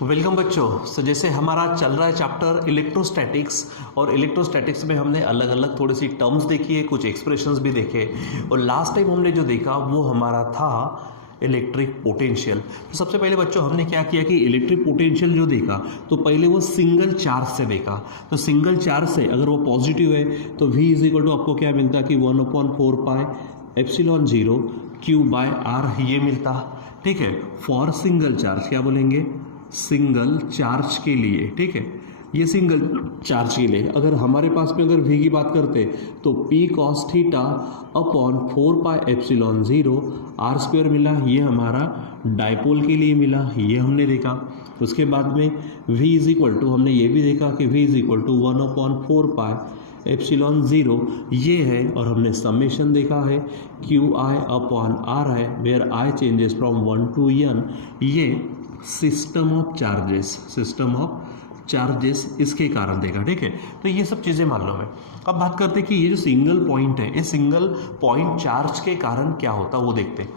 Welcome बच्चों। जैसे हमारा चल रहा है चैप्टर इलेक्ट्रोस्टैटिक्स, और इलेक्ट्रोस्टैटिक्स में हमने अलग अलग थोड़ी सी टर्म्स देखी है, कुछ एक्सप्रेशंस भी देखे, और लास्ट टाइम हमने जो देखा वो हमारा था इलेक्ट्रिक पोटेंशियल। तो सबसे पहले बच्चों हमने क्या किया कि इलेक्ट्रिक पोटेंशियल जो देखा तो पहले वो सिंगल चार्ज से देखा। तो सिंगल चार्ज से अगर वो पॉजिटिव है तो V इज इक्वल टू आपको क्या मिलता कि 1/4 पाई एप्सिलॉन 0 Q/R ये मिलता। ठीक है, फॉर सिंगल चार्ज क्या बोलेंगे, सिंगल चार्ज के लिए। ठीक है, ये सिंगल चार्ज के लिए अगर हमारे पास में अगर V की बात करते तो P cos थीटा अपॉन 4 पाई एप्सिलॉन 0 R² मिला, ये हमारा डायपोल के लिए मिला, ये हमने देखा। उसके बाद में V इज इक्वल टू हमने ये भी देखा कि V is equal to 1/4 pi epsilon 0 ये है, और हमने समेशन देखा है QI upon RI where I changes from 1 to n, ये सिस्टम ऑफ चार्जेस इसके कारण देखा। ठीक है, तो ये सब चीज़ें मालूम है। अब बात करते हैं कि ये जो सिंगल पॉइंट है, इस सिंगल पॉइंट चार्ज के कारण क्या होता है वो देखते हैं।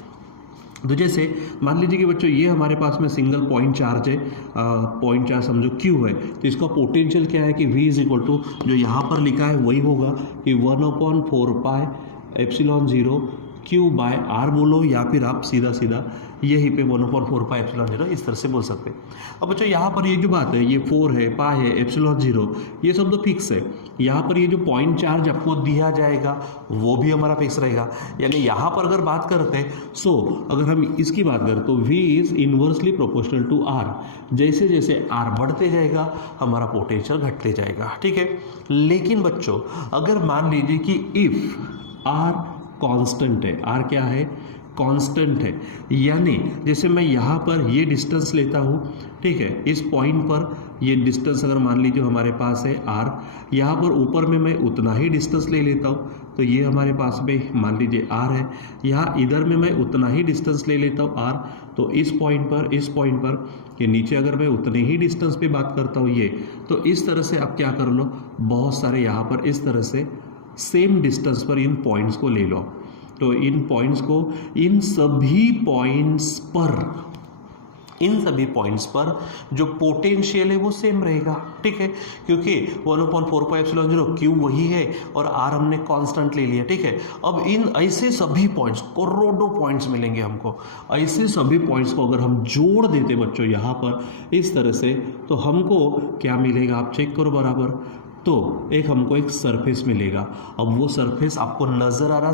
तो जैसे मान लीजिए कि बच्चों ये हमारे पास में सिंगल पॉइंट चार्ज है, पॉइंट चार्ज समझो Q है, तो इसका पोटेंशियल क्या है कि V इज इक्वल टू जो यहाँ पर लिखा है वही होगा कि 1/4 पाई एप्सिलॉन 0 Q/R बोलो, या फिर आप सीधा सीधा यहीं पे 1/4 पाई एप्सिलॉन 0 इस तरह से बोल सकते हैं। अब बच्चों यहाँ पर ये जो बात है, ये 4 है, पाई है, एप्सिलॉन 0, ये सब तो फिक्स है। यहाँ पर ये जो पॉइंट चार्ज आपको दिया जाएगा वो भी हमारा फिक्स रहेगा। यानी यहाँ पर अगर बात करते हैं अगर हम इसकी बात करें तो V is inversely proportional to R। जैसे जैसे R बढ़ते जाएगा हमारा पोटेंशियल घटते जाएगा। ठीक है, लेकिन बच्चों अगर मान लीजिए कि इफ R कांस्टेंट है, R क्या है, कांस्टेंट है, यानी जैसे मैं यहाँ पर ये डिस्टेंस लेता हूँ, ठीक है, इस पॉइंट पर ये डिस्टेंस अगर मान लीजिए हमारे पास है R, यहाँ पर ऊपर में मैं उतना ही डिस्टेंस ले लेता हूँ, तो ये हमारे पास में मान लीजिए R है, यहाँ इधर में मैं उतना ही डिस्टेंस ले लेता हूँ R, तो इस पॉइंट पर ये नीचे अगर मैं उतने ही डिस्टेंस पे बात करता हूँ ये, तो इस तरह से आप क्या कर लो, बहुत सारे यहाँ पर इस तरह से सेम डिस्टेंस पर इन पॉइंट्स को ले लो। तो इन पॉइंट्स को इन सभी पॉइंट्स पर जो पोटेंशियल है वो सेम रहेगा। ठीक है, क्योंकि 1/4 पाई एप्सिलॉन 0 Q वही है और R हमने कांस्टेंट ले लिया। ठीक है, अब इन ऐसे सभी पॉइंट्स, करोड़ों पॉइंट्स मिलेंगे हमको, ऐसे सभी पॉइंट्स को अगर हम जोड़ देते बच्चों यहाँ पर इस तरह से, तो हमको क्या मिलेगा, आप चेक करो बराबर। तो हमको एक सरफेस मिलेगा। अब वो सरफेस आपको नजर आ रहा,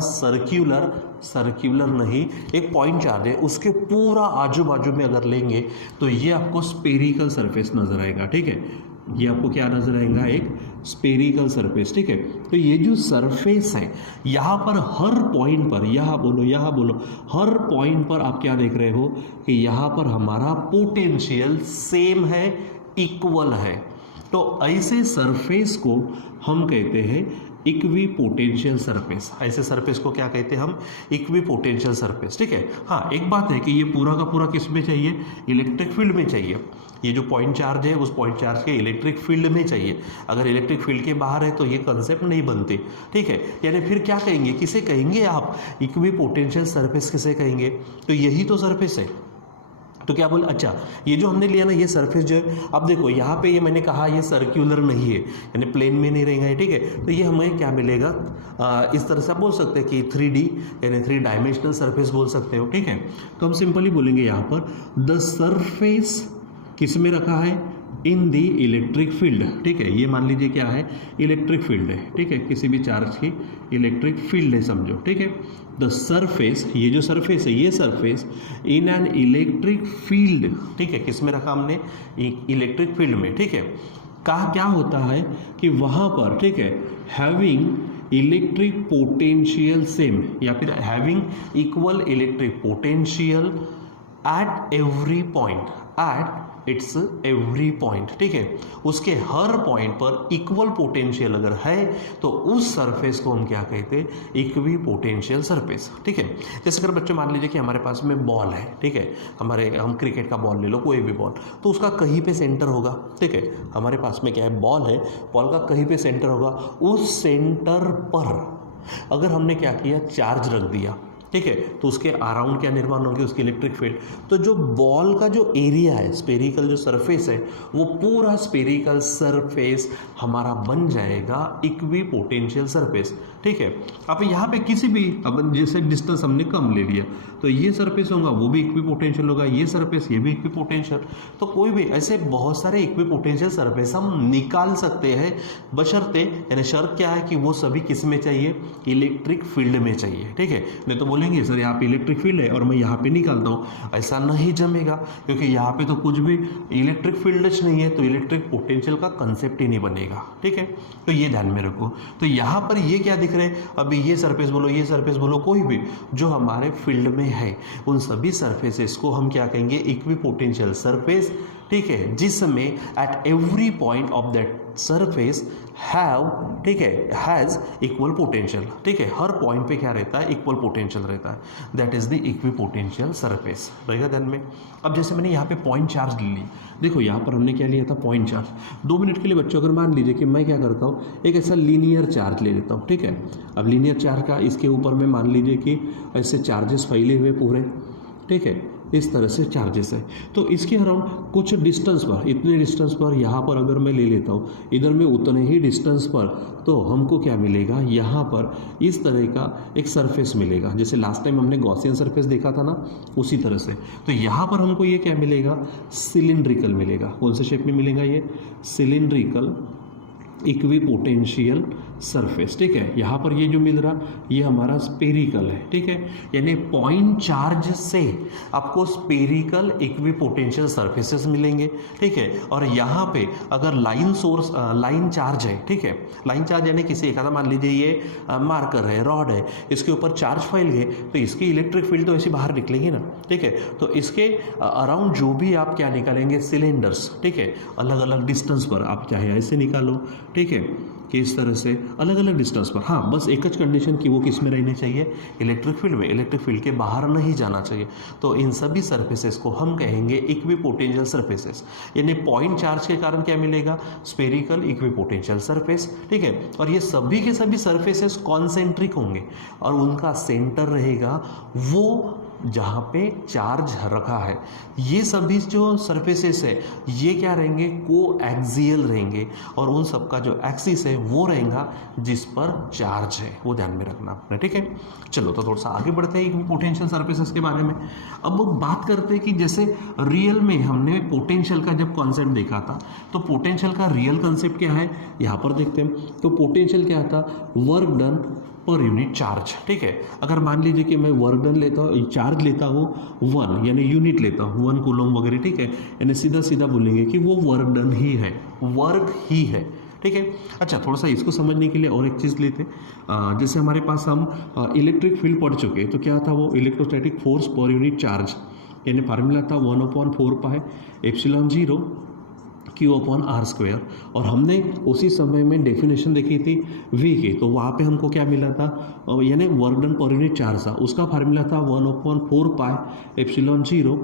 सर्क्यूलर नहीं, एक पॉइंट चार्ज है, उसके पूरा आजू बाजू में अगर लेंगे तो ये आपको स्पेरिकल सरफेस नजर आएगा। ठीक है, ये आपको क्या नजर आएगा, एक स्पेरिकल सरफेस। ठीक है, तो ये जो सरफेस है यहाँ पर हर पॉइंट पर, यहाँ बोलो, हर पॉइंट पर आप क्या देख रहे हो कि यहाँ पर हमारा पोटेंशियल सेम है, इक्वल है। तो ऐसे सरफेस को हम कहते हैं इक्वी पोटेंशियल सरफेस। ऐसे सरफेस को क्या कहते हैं हम, इक्वी पोटेंशियल सरफेस। ठीक है, हाँ एक बात है कि ये पूरा का पूरा किस में चाहिए, इलेक्ट्रिक फील्ड में चाहिए। ये जो पॉइंट चार्ज है उस पॉइंट चार्ज के इलेक्ट्रिक फील्ड में चाहिए। अगर इलेक्ट्रिक फील्ड के बाहर है तो ये कंसेप्ट नहीं बनते। ठीक है, यानी फिर क्या कहेंगे, किसे कहेंगे आप, इक्वी पोटेंशियल सरफेस किसे कहेंगे, तो यही तो सरफेस है। तो क्या बोल, अच्छा ये जो हमने लिया ना, ये सरफेस जो है, अब देखो यहाँ पे ये मैंने कहा ये सर्क्यूलर नहीं है, यानी प्लेन में नहीं रहेगा। ठीक है, तो ये हमें क्या मिलेगा, इस तरह से आप बोल सकते हैं कि 3D यानी 3 डायमेंशनल सरफेस बोल सकते हो। ठीक है, तो हम सिंपली बोलेंगे यहाँ पर द सरफेस किस में रखा है, इन दी इलेक्ट्रिक फील्ड। ठीक है, ये मान लीजिए क्या है, इलेक्ट्रिक फील्ड है। ठीक है, किसी भी चार्ज की इलेक्ट्रिक फील्ड है समझो। ठीक है, द सरफेस, ये जो सरफेस है, ये surface in an electric field. ठीक है, किस में रखा हमने, इलेक्ट्रिक फील्ड में। ठीक है, कहा क्या होता है कि वहाँ पर, ठीक है, हैविंग इलेक्ट्रिक पोटेंशियल सेम, या फिर having equal electric potential at every point, at its every point. ठीक है, उसके हर पॉइंट पर इक्वल पोटेंशियल अगर है तो उस सरफेस को हम क्या कहते हैं, इक्वी पोटेंशियल सरफेस। ठीक है, जैसे अगर बच्चों मान लीजिए कि हमारे पास में बॉल है, ठीक है, हम क्रिकेट का बॉल ले लो, कोई भी बॉल, तो उसका कहीं पे सेंटर होगा। ठीक है, हमारे पास में क्या है, बॉल है, बॉल का कहीं पे सेंटर होगा, उस सेंटर पर अगर हमने क्या किया, चार्ज रख दिया, ठीक है, तो उसके अराउंड क्या निर्माण होंगे, उसकी इलेक्ट्रिक फील्ड। तो जो बॉल का जो एरिया है, स्पेरिकल जो सरफेस है, वो पूरा स्पेरिकल सरफेस हमारा बन जाएगा इक्विपोटेंशियल सरफेस। ठीक है, अब यहाँ पे किसी भी, अब जैसे डिस्टेंस हमने कम ले लिया तो ये सरफेस होगा, वो भी इक्विपोटेंशियल होगा, ये सरफेस, ये भी इक्विपोटेंशियल। तो कोई भी ऐसे बहुत सारे इक्विपोटेंशियल सरफेस हम निकाल सकते हैं, बशर्ते, यानी शर्त क्या है कि वो सभी किस में चाहिए, इलेक्ट्रिक फील्ड में चाहिए। ठीक है, नहीं तो बोलेंगे सर यहाँ पे इलेक्ट्रिक फील्ड है और मैं यहाँ पे निकालता हूँ, ऐसा नहीं जमेगा, क्योंकि यहाँ पे तो कुछ भी इलेक्ट्रिक फील्ड नहीं है, तो इलेक्ट्रिक पोटेंशियल का कंसेप्ट ही नहीं बनेगा। ठीक है, तो ये ध्यान में रखो। तो यहाँ पर ये क्या दिख रहे हैं, अभी ये सरफेस बोलो, ये सरफेस बोलो, कोई भी जो हमारे फील्ड में है, उन सभी सरफेसेस को हम क्या कहेंगे, इक्विपोटेंशियल सरफेस। ठीक है, जिसमें at every point of that surface have, ठीक है, हैज इक्वल पोटेंशियल। ठीक है, हर पॉइंट पे क्या रहता है, इक्वल पोटेंशियल रहता है, that is the equipotential surface. रहेगा ध्यान में। अब जैसे मैंने यहाँ पे पॉइंट चार्ज ले ली, देखो यहाँ पर हमने क्या लिया था, पॉइंट चार्ज। 2 मिनट के लिए बच्चों अगर मान लीजिए कि मैं क्या करता हूँ, एक ऐसा लीनियर चार्ज ले लेता हूँ। ठीक है, अब लीनियर चार्ज का इसके ऊपर में मान लीजिए कि ऐसे चार्जेस फैले हुए पूरे, ठीक है, इस तरह से चार्जेस है। तो इसके अराउंड कुछ डिस्टेंस पर, इतने डिस्टेंस पर यहाँ पर अगर मैं ले लेता हूँ, इधर में उतने ही डिस्टेंस पर, तो हमको क्या मिलेगा, यहाँ पर इस तरह का एक सरफेस मिलेगा। जैसे लास्ट टाइम हमने गॉसियन सरफेस देखा था ना, उसी तरह से। तो यहाँ पर हमको ये क्या मिलेगा, सिलिंड्रिकल मिलेगा। कौन से शेप में मिलेगा, ये सिलिंड्रिकल इक्विपोटेंशियल सरफेस। ठीक है, यहाँ पर ये जो मिल रहा, ये हमारा स्पेरिकल है। ठीक है, यानी पॉइंट चार्ज से आपको स्पेरिकल इक्विपोटेंशियल सरफेसेस मिलेंगे। ठीक है, और यहाँ पे अगर लाइन सोर्स, लाइन चार्ज है, ठीक है, लाइन चार्ज यानी किसी एक आधा, मान लीजिए ये मार्कर है, रॉड है, इसके ऊपर चार्ज फैल गए, तो इसकी इलेक्ट्रिक फील्ड तो ऐसी बाहर निकलेगी ना। ठीक है, तो इसके अराउंड जो भी आप क्या निकालेंगे, सिलेंडर्स, ठीक है, अलग अलग डिस्टेंस पर, आप चाहे ऐसे निकालो, ठीक है, कि इस तरह से अलग अलग डिस्टेंस पर। हाँ, बस एक ही कंडीशन कि वो किस में रहनी चाहिए, इलेक्ट्रिक फील्ड में, इलेक्ट्रिक फील्ड के बाहर नहीं जाना चाहिए। तो इन सभी सरफेसेस को हम कहेंगे इक्विपोटेंशियल सरफेसेस। यानी पॉइंट चार्ज के कारण क्या मिलेगा, स्पेरिकल इक्विपोटेंशियल सरफेस। ठीक है, और ये सभी के सभी सरफेसेस कॉन्सेंट्रिक होंगे और उनका सेंटर रहेगा वो जहाँ पे चार्ज रखा है। ये सभी जो सरफेसेस है, ये क्या रहेंगे, को एक्सियल रहेंगे, और उन सब का जो एक्सिस है वो रहेगा जिस पर चार्ज है, वो ध्यान में रखना आपने। ठीक है, चलो तो थोड़ा सा आगे बढ़ते हैं पोटेंशियल सरफेसेस के बारे में। अब बात करते हैं कि जैसे रियल में हमने पोटेंशियल का जब कॉन्सेप्ट देखा था, तो पोटेंशियल का रियल कॉन्सेप्ट क्या है, यहाँ पर देखते हैं। तो पोटेंशियल क्या था, work done per unit charge. ठीक है, अगर मान लीजिए कि मैं वर्क डन लेता हूँ, चार्ज लेता हूँ 1, यानी यूनिट लेता हूँ 1 कूलम वगैरह, ठीक है, यानी सीधा सीधा बोलेंगे कि वो वर्क डन ही है, वर्क ही है। ठीक है, अच्छा, थोड़ा सा इसको समझने के लिए और एक चीज़ लेते हैं। जैसे हमारे पास हम इलेक्ट्रिक फील्ड पढ़ चुके, तो क्या था वो, इलेक्ट्रोस्टैटिक फोर्स पर यूनिट चार्ज, यानी फार्मूला था 1/4 पाई एप्सिलॉन 0 Q/r²। और हमने उसी समय में डेफिनेशन देखी थी V की, तो वहाँ पे हमको क्या मिला था, यानी work done per unit charge था, उसका फार्मूला था 1/4 पाई एप्सिलॉन 0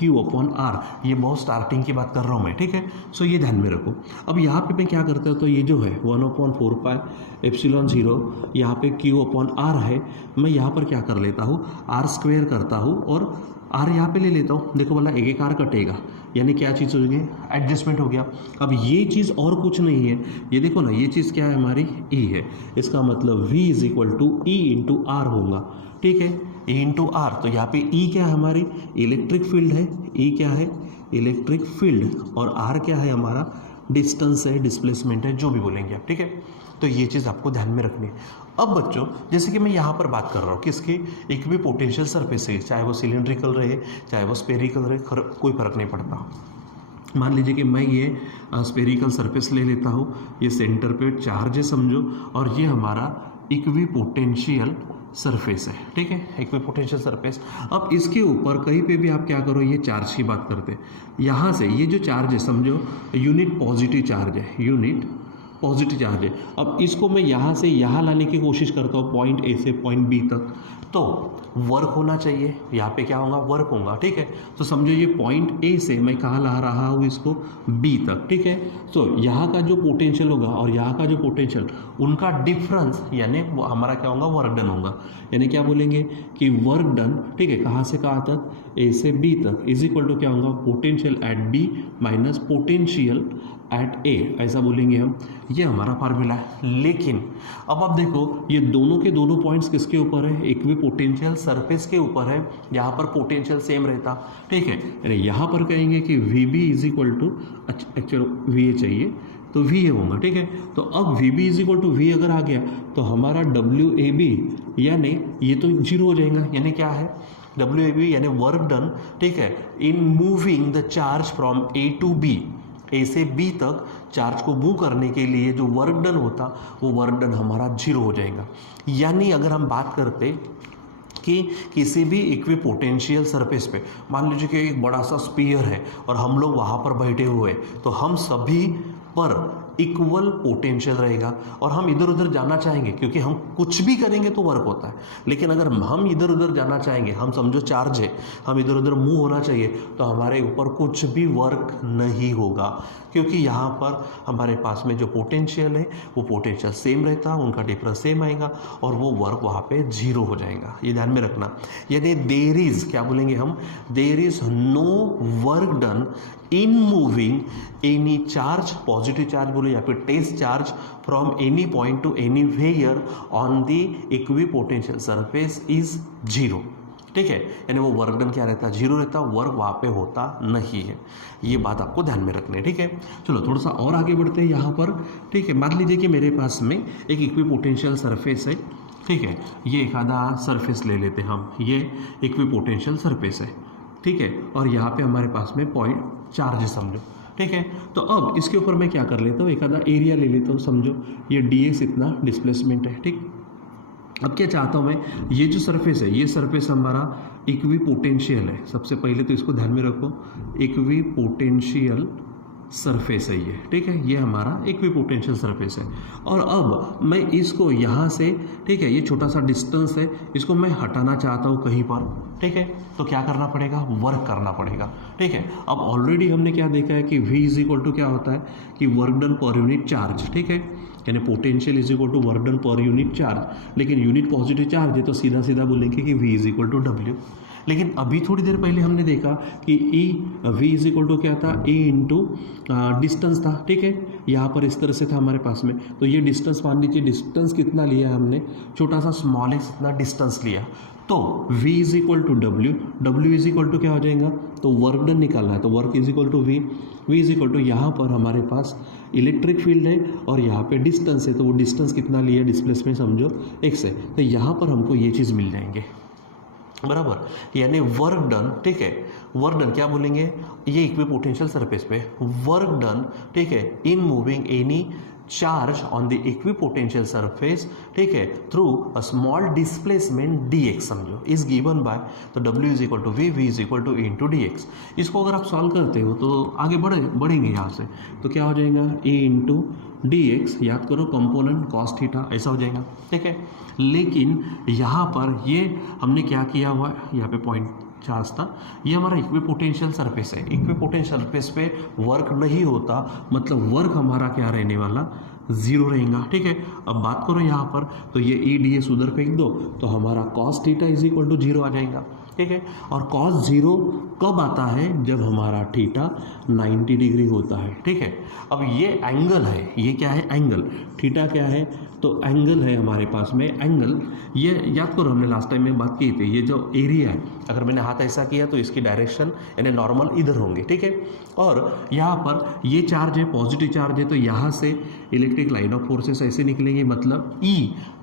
Q/r। ये बहुत स्टार्टिंग की बात कर रहा हूँ मैं। ठीक है, सो ये ध्यान में रखो। अब यहाँ पे मैं क्या करता हूँ, तो ये जो है 1/4 पाई एप्सिलॉन 0, यहाँ पे Q/r है, मैं यहाँ पर क्या कर लेता हूँ, r² करता हूँ और r यहाँ पे ले लेता हूँ। देखो बोला एक r कटेगा, यानी क्या चीज़ हो गई, एडजस्टमेंट हो गया। अब ये चीज़ और कुछ नहीं है, ये देखो ना, ये चीज़ क्या है हमारी, E है, इसका मतलब V = E × R होगा। ठीक है, E × R, तो यहाँ पे E क्या है हमारी, इलेक्ट्रिक फील्ड है, E क्या है, इलेक्ट्रिक फील्ड, और R क्या है हमारा, डिस्टेंस है, डिस्प्लेसमेंट है, जो भी बोलेंगे आप। ठीक है, तो ये चीज़ आपको ध्यान में रखनी है। अब बच्चों, जैसे कि मैं यहाँ पर बात कर रहा हूँ किसकी, इक्विपोटेंशियल सरफेस है, चाहे वो सिलिंड्रिकल रहे, चाहे वो स्पेरिकल रहे, कोई फर्क नहीं पड़ता। मान लीजिए कि मैं ये स्पेरिकल सरफेस ले लेता हूँ, ये सेंटर पे चार्ज है समझो, और ये हमारा इक्विपोटेंशियल सरफेस है। ठीक है, इक्विपोटेंशियल सरफेस। अब इसके ऊपर कहीं पे भी आप क्या करो, ये चार्ज की बात करते हैं, यहाँ से ये जो चार्ज है समझो यूनिट पॉजिटिव चार्ज है, यूनिट पॉजिटिव चार्ज है। अब इसको मैं यहाँ से यहाँ लाने की कोशिश करता हूँ पॉइंट ए से पॉइंट बी तक, तो वर्क होना चाहिए, यहाँ पे क्या होगा, वर्क होगा, ठीक है। तो समझो ये पॉइंट ए से मैं कहाँ ला रहा हूँ इसको, बी तक, ठीक है। तो यहाँ का जो पोटेंशियल होगा और यहाँ का जो पोटेंशियल, उनका डिफरेंस यानी वो हमारा क्या होगा, वर्क डन होगा। यानी क्या बोलेंगे कि वर्क डन, ठीक है, कहाँ से कहाँ तक, ए से बी तक, इज इक्वल टू क्या होगा, potential at B minus potential at A, ऐसा बोलेंगे हम। ये हमारा फार्मूला है। लेकिन अब आप देखो ये दोनों के दोनों पॉइंट्स किसके ऊपर है, इक्वी पोटेंशियल सरफेस के ऊपर है। यहाँ पर पोटेंशियल सेम रहता, ठीक है। यानी यहाँ पर कहेंगे कि V B is equal to, actual V A चाहिए तो वी ए होगा, ठीक है। तो अब V B is equal to V अगर आ गया तो हमारा डब्ल्यू ए बी यानी ये तो जीरो हो जाएगा। यानी क्या है, डब्ल्यू ए बी यानी वर्क डन, ठीक है, in moving the charge from A to B, A से बी तक चार्ज को मूव करने के लिए जो वर्क डन होता वो वर्क डन हमारा जीरो हो जाएगा। यानी अगर हम बात करते कि किसी भी इक्वी पोटेंशियल सरफेस पे मान लीजिए कि एक बड़ा सा स्पीयर है और हम लोग वहाँ पर बैठे हुए, तो हम सभी पर इक्वल पोटेंशियल रहेगा और हम इधर उधर जाना चाहेंगे, क्योंकि हम कुछ भी करेंगे तो वर्क होता है। लेकिन अगर हम इधर उधर जाना चाहेंगे, हम समझो चार्ज है, हम इधर उधर मूव होना चाहिए, तो हमारे ऊपर कुछ भी वर्क नहीं होगा, क्योंकि यहाँ पर हमारे पास में जो पोटेंशियल है वो पोटेंशियल सेम रहता, उनका डिफरेंस सेम आएगा और वो वर्क वहाँ पे जीरो हो जाएगा। ये ध्यान में रखना। यानी देयर इज, क्या बोलेंगे हम, there is no work done in moving any charge, positive charge बोलो या फिर test charge, from any point to anywhere on the equipotential surface is zero, ठीक है। यानी वो वर्क डन क्या रहता है, जीरो रहता, वर्क वहाँ पे होता नहीं है। ये बात आपको ध्यान में रखनी है, ठीक है। चलो थोड़ा सा और आगे बढ़ते हैं यहाँ पर, ठीक है। मान लीजिए कि मेरे पास में एक इक्वी पोटेंशियल सरफेस है, ठीक है। ये एक आधा सरफेस ले लेते हैं हम, ये इक्वी पोटेंशियल सरफेस है, ठीक है। और यहाँ पे हमारे पास में पॉइंट चार्ज समझो, ठीक है। तो अब इसके ऊपर मैं क्या कर लेता हूँ, एक आधा एरिया ले लेता हूँ, समझो ये dx इतना डिस्प्लेसमेंट है, ठीक। अब क्या चाहता हूँ मैं, ये जो सरफेस है, ये सरफेस हमारा इक्वी पोटेंशियल है। सबसे पहले तो इसको ध्यान में रखो, इक्वी पोटेंशियल सरफेस है ये, ठीक है। ये हमारा इक्वी पोटेंशियल सरफेस है। और अब मैं इसको यहाँ से, ठीक है, ये छोटा सा डिस्टेंस है, इसको मैं हटाना चाहता हूँ कहीं पर, ठीक है। तो क्या करना पड़ेगा, वर्क करना पड़ेगा, ठीक है। अब ऑलरेडी हमने क्या देखा है कि v इज इक्वल टू क्या होता है कि work done per unit charge, ठीक है। यानी potential is equal to work done per unit charge, लेकिन यूनिट पॉजिटिव चार्ज है तो सीधा सीधा बोलेंगे कि v is equal to W. लेकिन अभी थोड़ी देर पहले हमने देखा कि v इज इक्वल टू क्या था, a इंटू डिस्टेंस था, ठीक है। यहाँ पर इस तरह से था हमारे पास में, तो ये डिस्टेंस मान लीजिए, डिस्टेंस कितना लिया हमने, छोटा सा स्मॉल एक्स इतना डिस्टेंस लिया, तो v is equal to W is equal to क्या हो जाएगा, तो वर्क डन निकालना है, तो work is equal to v is equal to, यहाँ पर हमारे पास इलेक्ट्रिक फील्ड है और यहाँ पे डिस्टेंस है, तो वो डिस्टेंस कितना लिया, डिस्प्लेसमेंट समझो x है, तो यहाँ पर हमको ये चीज़ मिल जाएंगे, बराबर। यानी वर्क डन, ठीक है, वर्क डन क्या बोलेंगे, ये इक्वी पोटेंशियल सरफेस पे वर्क डन, ठीक है, in moving any charge on the equipotential surface, ठीक है, through a small displacement dx समझो इज गिवन बाय, तो w is equal to v is equal to into dx। इसको अगर आप सॉल्व करते हो तो आगे बढ़ेंगे यहाँ से, तो क्या हो जाएगा, a इंटू dx, याद करो कंपोनेंट कॉस थीटा, ऐसा हो जाएगा, ठीक है। लेकिन यहाँ पर ये हमने क्या किया हुआ है, यहाँ पे पॉइंट चार्ज था, ये हमारा इक्वी पोटेंशियल सरफेस है, इक्वी पोटेंशियल सरफेस पे वर्क नहीं होता, मतलब वर्क हमारा क्या रहने वाला, जीरो रहेगा, ठीक है। अब बात करो यहाँ पर, तो ये ई डी एस उधर फेंक दो, तो हमारा cos theta is equal to zero आ जाएगा, ठीक है। और कॉस जीरो कब आता है, जब हमारा थीटा 90 डिग्री होता है, ठीक है। अब ये एंगल है, ये क्या है, एंगल, थीटा क्या है, तो एंगल है हमारे पास में, एंगल, ये याद करो हमने लास्ट टाइम में बात की थी, ये जो एरिया है, अगर मैंने हाथ ऐसा किया तो इसकी डायरेक्शन यानी नॉर्मल इधर होंगे, ठीक है। और यहाँ पर ये चार्ज है, पॉजिटिव चार्ज है, तो यहाँ से इलेक्ट्रिक लाइन ऑफ फोर्सेस ऐसे निकलेंगे, मतलब E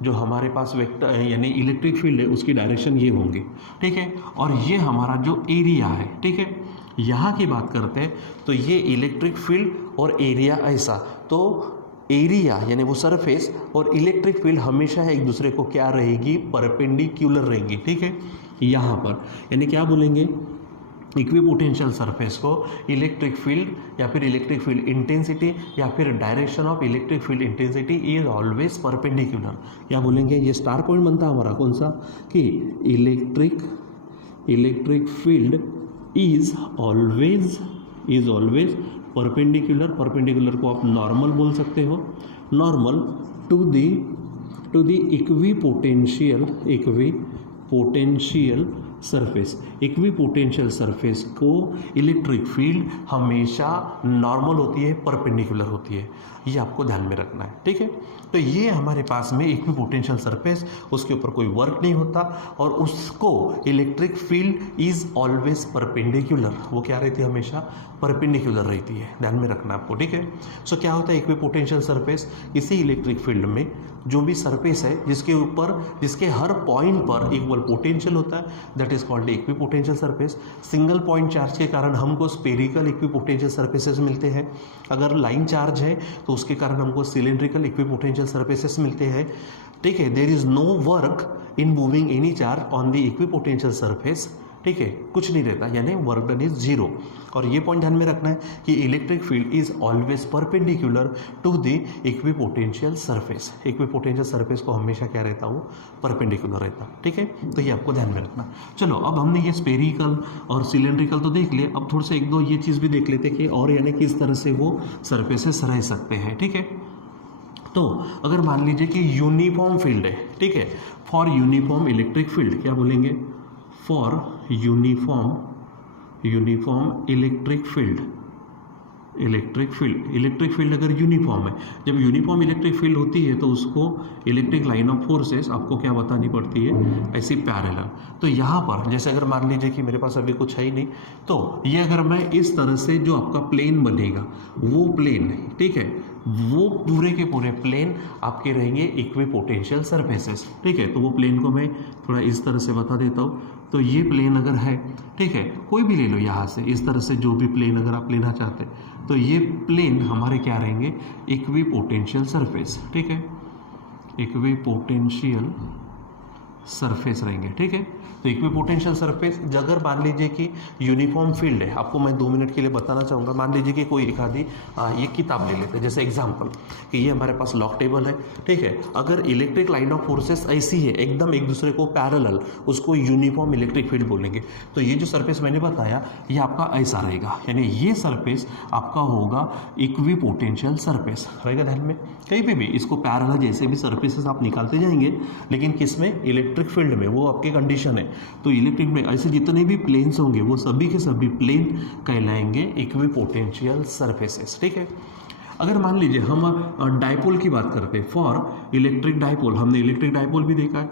जो हमारे पास वेक्टर यानी इलेक्ट्रिक फील्ड है उसकी डायरेक्शन ये होंगे, ठीक है। और ये हमारा जो एरिया है, ठीक है, यहाँ की बात करते हैं तो ये इलेक्ट्रिक फील्ड और एरिया ऐसा, तो एरिया यानी वो सरफेस और इलेक्ट्रिक फील्ड हमेशा एक दूसरे को क्या रहेगी, परपेंडिकुलर रहेंगी, ठीक है। यहाँ पर यानी क्या बोलेंगे इक्विपोटेंशियल सरफेस को इलेक्ट्रिक फील्ड या फिर इलेक्ट्रिक फील्ड इंटेंसिटी या फिर direction of electric field intensity is always perpendicular. क्या बोलेंगे, ये स्टार पॉइंट बनता है हमारा कौन सा, कि electric field is always perpendicular. Perpendicular को आप नॉर्मल बोल सकते हो, normal to the equipotential surface. Equipotential surface को इलेक्ट्रिक फील्ड हमेशा नॉर्मल होती है, परपेंडिकुलर होती है, ये आपको ध्यान में रखना है, ठीक है। तो ये हमारे पास में इक्विपोटेंशियल सरफेस, उसके ऊपर कोई वर्क नहीं होता और उसको electric field is always perpendicular, वो क्या रहती है, हमेशा परपेंडिकुलर रहती है, ध्यान में रखना आपको, ठीक है। सो क्या होता है इक्विपोटेंशियल सरफेस, इसी इलेक्ट्रिक फील्ड में जो भी सरफेस है जिसके हर पॉइंट पर इक्वल पोटेंशियल होता है, that is called equipotential surface. Single point charge के कारण हमको स्पेरिकल इक्विपोटेंशियल सरफेसेस मिलते हैं, अगर लाइन चार्ज है तो उसके कारण हमको सिलेंड्रिकल इक्विपोटेंशियल सरफेसेस मिलते हैं, ठीक है। There is no work in moving any charge on the equipotential surface, ठीक है, कुछ नहीं रहता, यानी वर्क डन इज जीरो। और ये पॉइंट ध्यान में रखना है कि electric field is always perpendicular to the equipotential surface. Equipotential surface को हमेशा क्या रहता, वो परपेंडिकुलर रहता, ठीक है। तो ये आपको ध्यान में रखना। चलो अब हमने ये स्पेरिकल और सिलेंड्रिकल तो देख लिए, अब थोड़ा सा एक दो ये चीज़ भी देख लेते कि और यानी किस तरह से वो सरफेसेस रह सकते हैं, ठीक है। तो अगर मान लीजिए कि यूनिफॉर्म फील्ड है, ठीक है, फॉर यूनिफॉर्म इलेक्ट्रिक फील्ड क्या बोलेंगे, फॉर यूनिफॉर्म इलेक्ट्रिक फील्ड अगर यूनिफॉर्म है, जब यूनिफॉर्म इलेक्ट्रिक फील्ड होती है तो उसको इलेक्ट्रिक लाइन ऑफ फोर्सेस आपको क्या बतानी पड़ती है, ऐसी पैरेलल। तो यहाँ पर जैसे अगर मान लीजिए कि मेरे पास अभी कुछ है ही नहीं, तो ये अगर मैं इस तरह से जो आपका प्लेन बनेगा, वो प्लेन, ठीक है, वो पूरे के पूरे प्लेन आपके रहेंगे इक्विपोटेंशियल सरफेसेस, ठीक है। तो वो प्लेन को मैं थोड़ा इस तरह से बता देता हूँ। तो ये प्लेन अगर है, ठीक है, कोई भी ले लो यहाँ से, इस तरह से जो भी प्लेन अगर आप लेना चाहते हैं, तो ये प्लेन हमारे क्या रहेंगे, इक्विपोटेंशियल सरफेस, ठीक है, इक्विपोटेंशियल सरफेस रहेंगे, ठीक है। तो इक्विपोटेंशियल सरफेस अगर मान लीजिए कि यूनिफॉर्म फील्ड है, आपको मैं 2 मिनट के लिए बताना चाहूँगा। मान लीजिए कि कोई एक आधी ये किताब ले लेते हैं जैसे एग्जांपल, कि ये हमारे पास लॉक टेबल है, ठीक है। अगर इलेक्ट्रिक लाइन ऑफ फोर्सेस ऐसी है एकदम एक दूसरे को पैरेलल, उसको यूनिफॉर्म इलेक्ट्रिक फील्ड बोलेंगे। तो ये जो सरफेस मैंने बताया ये आपका ऐसा रहेगा, यानी ये सरफेस आपका होगा इक्विपोटेंशियल सरफेस रहेगा। ध्यान में कहीं पे भी इसको पैरेलल जैसे भी सरफेसेस आप निकालते जाएंगे, लेकिन किस में, इलेक्ट्रिक फील्ड में, वो आपकी कंडीशन है। तो इलेक्ट्रिक में ऐसे जितने भी प्लेन्स होंगे वो सभी के सभी प्लेन कहलाएंगे इक्विपोटेंशियल सरफेसेस, ठीक है। अगर मान लीजिए हम डायपोल की बात करते हैं, फॉर इलेक्ट्रिक डायपोल, हमने इलेक्ट्रिक डायपोल भी देखा है,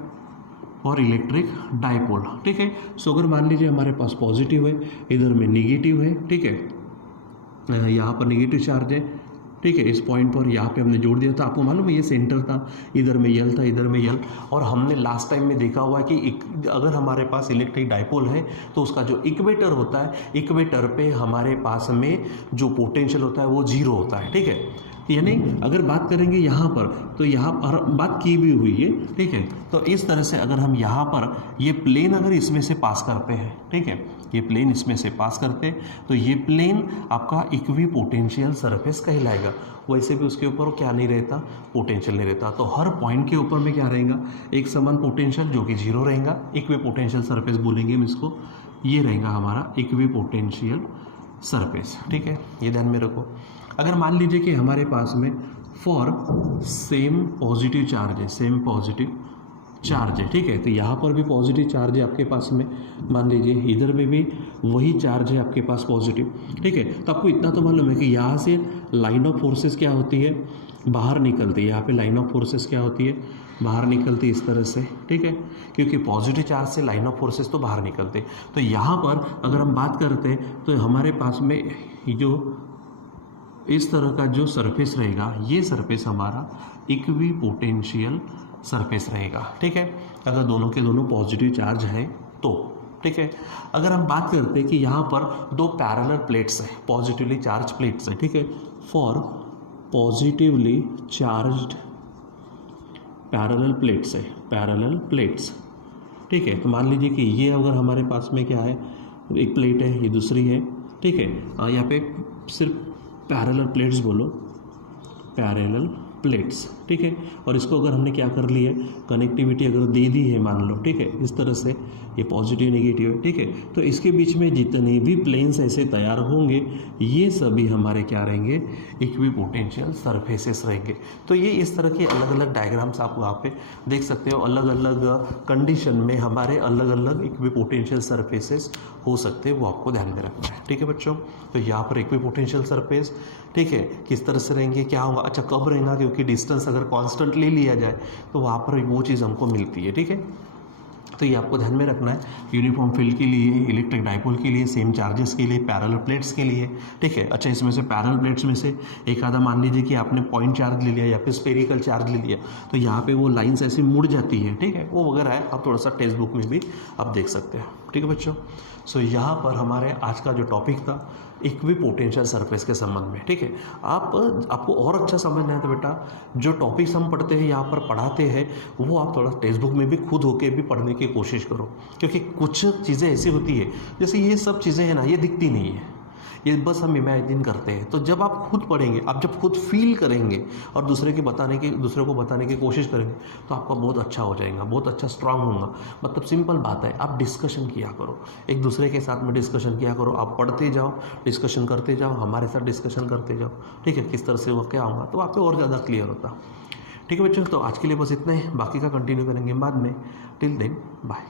और इलेक्ट्रिक डायपोल, ठीक है। सो अगर मान लीजिए हमारे पास पॉजिटिव है, इधर में निगेटिव है, ठीक है, यहाँ पर निगेटिव चार्ज है, ठीक है, इस पॉइंट पर यहाँ पे हमने जोड़ दिया था। आपको मालूम है ये सेंटर था, इधर में यल था, इधर में यल। और हमने लास्ट टाइम में देखा हुआ है कि अगर हमारे पास इलेक्ट्रिक डायपोल है तो उसका जो इक्वेटर होता है, इक्वेटर पे हमारे पास में जो पोटेंशियल होता है वो जीरो होता है, ठीक है। यानी अगर बात करेंगे यहाँ पर, तो यहाँ पर बात की भी हुई है, ठीक है। तो इस तरह से अगर हम यहाँ पर ये प्लेन अगर इसमें से पास करते हैं, ठीक है, ये प्लेन इसमें से पास करते हैं, तो ये प्लेन आपका इक्विपोटेंशियल सरफेस कहलाएगा। वैसे भी उसके ऊपर क्या नहीं रहता, पोटेंशियल नहीं रहता। तो हर पॉइंट के ऊपर में क्या रहेगा, एक समान पोटेंशियल जो कि जीरो रहेगा, इक्विपोटेंशियल सरफेस बोलेंगे हम इसको, ये रहेगा हमारा इक्विपोटेंशियल सरफेस, ठीक है, ये ध्यान में रखो। अगर मान लीजिए कि हमारे पास में फॉर सेम पॉजिटिव चार्ज है, सेम पॉजिटिव चार्ज है, ठीक है, तो यहाँ पर भी पॉजिटिव चार्ज है आपके पास में, मान लीजिए इधर में भी वही चार्ज है आपके पास पॉजिटिव, ठीक है। तो आपको इतना तो मालूम है कि यहाँ से लाइन ऑफ फोर्सेस क्या होती है, बाहर निकलती है। यहाँ पे लाइन ऑफ फोर्सेस क्या होती है, बाहर निकलती इस तरह से, ठीक है, क्योंकि पॉजिटिव चार्ज से लाइन ऑफ फोर्सेस तो बाहर निकलते। तो यहाँ पर अगर हम बात करते हैं तो हमारे पास में जो इस तरह का जो सरफेस रहेगा, ये सरफेस हमारा इक्विपोटेंशियल सरफेस रहेगा, ठीक है, अगर दोनों के दोनों पॉजिटिव चार्ज है तो, ठीक है। अगर हम बात करते हैं कि यहाँ पर दो पैरेलल प्लेट्स है, पॉजिटिवली चार्ज प्लेट्स है, ठीक है, for positively charged parallel plates है, पैरेलल प्लेट्स, ठीक है। तो मान लीजिए कि ये अगर हमारे पास में क्या है, एक प्लेट है, ये दूसरी है, ठीक है। यहाँ पे सिर्फ पैरेलल प्लेट्स बोलो, पैरेलल प्लेट्स, ठीक है। और इसको अगर हमने क्या कर लिया है, कनेक्टिविटी अगर दे दी है मान लो, ठीक है, इस तरह से ये पॉजिटिव नेगेटिव है, ठीक है। तो इसके बीच में जितने भी प्लेन्स ऐसे तैयार होंगे ये सभी हमारे क्या रहेंगे, इक्विपोटेंशियल सरफेसेस रहेंगे। तो ये इस तरह के अलग अलग डायग्राम्स आप वहाँ पे देख सकते हो, अलग अलग कंडीशन में हमारे अलग अलग इक्विपोटेंशियल सरफेसेस हो सकते हैं, वो आपको ध्यान में रखना है, ठीक है बच्चों। तो यहाँ पर इक्विपोटेंशियल सरफेस, ठीक है, किस तरह से रहेंगे, क्या होगा, अच्छा कब रहेगा, क्योंकि डिस्टेंस अगर कांस्टेंटली लिया जाए तो वहाँ पर वो चीज़ हमको मिलती है, ठीक है। तो ये आपको ध्यान में रखना है, यूनिफॉर्म फील्ड के लिए, इलेक्ट्रिक डाइपोल के लिए, सेम चार्जेस के लिए, पैरेलल प्लेट्स के लिए, ठीक है। अच्छा इसमें से पैरेलल प्लेट्स में से एक आधा मान लीजिए कि आपने पॉइंट चार्ज ले लिया या फिर स्पेरिकल चार्ज ले लिया, तो यहाँ पे वो लाइन्स ऐसी मुड़ जाती है, ठीक है, वो वगैरह है, आप थोड़ा सा टेक्स्ट बुक में भी आप देख सकते हैं, ठीक है बच्चों। सो यहाँ पर हमारे आज का जो टॉपिक था इक्विपोटेंशियल सरफेस के संबंध में, ठीक है। आपको और अच्छा समझना है तो बेटा जो टॉपिक्स हम पढ़ते हैं यहाँ पर पढ़ाते हैं वो आप थोड़ा टेक्स्ट बुक में भी खुद होके भी पढ़ने की कोशिश करो, क्योंकि कुछ चीज़ें ऐसी होती है जैसे ये सब चीज़ें हैं ना, ये दिखती नहीं है, ये बस हम इमेजिन करते हैं। तो जब आप खुद पढ़ेंगे, आप जब खुद फील करेंगे और दूसरे को बताने की कोशिश करेंगे तो आपका बहुत अच्छा हो जाएगा, बहुत अच्छा स्ट्रांग होगा। मतलब सिंपल बात है, आप डिस्कशन किया करो, एक दूसरे के साथ में डिस्कशन किया करो, आप पढ़ते जाओ, डिस्कशन करते जाओ, हमारे साथ डिस्कशन करते जाओ, ठीक है, किस तरह से वो क्या होगा तो आपको और ज़्यादा क्लियर होता, ठीक है बच्चों। तो आज के लिए बस इतना ही, बाकी का कंटिन्यू करेंगे बाद में। Till then bye.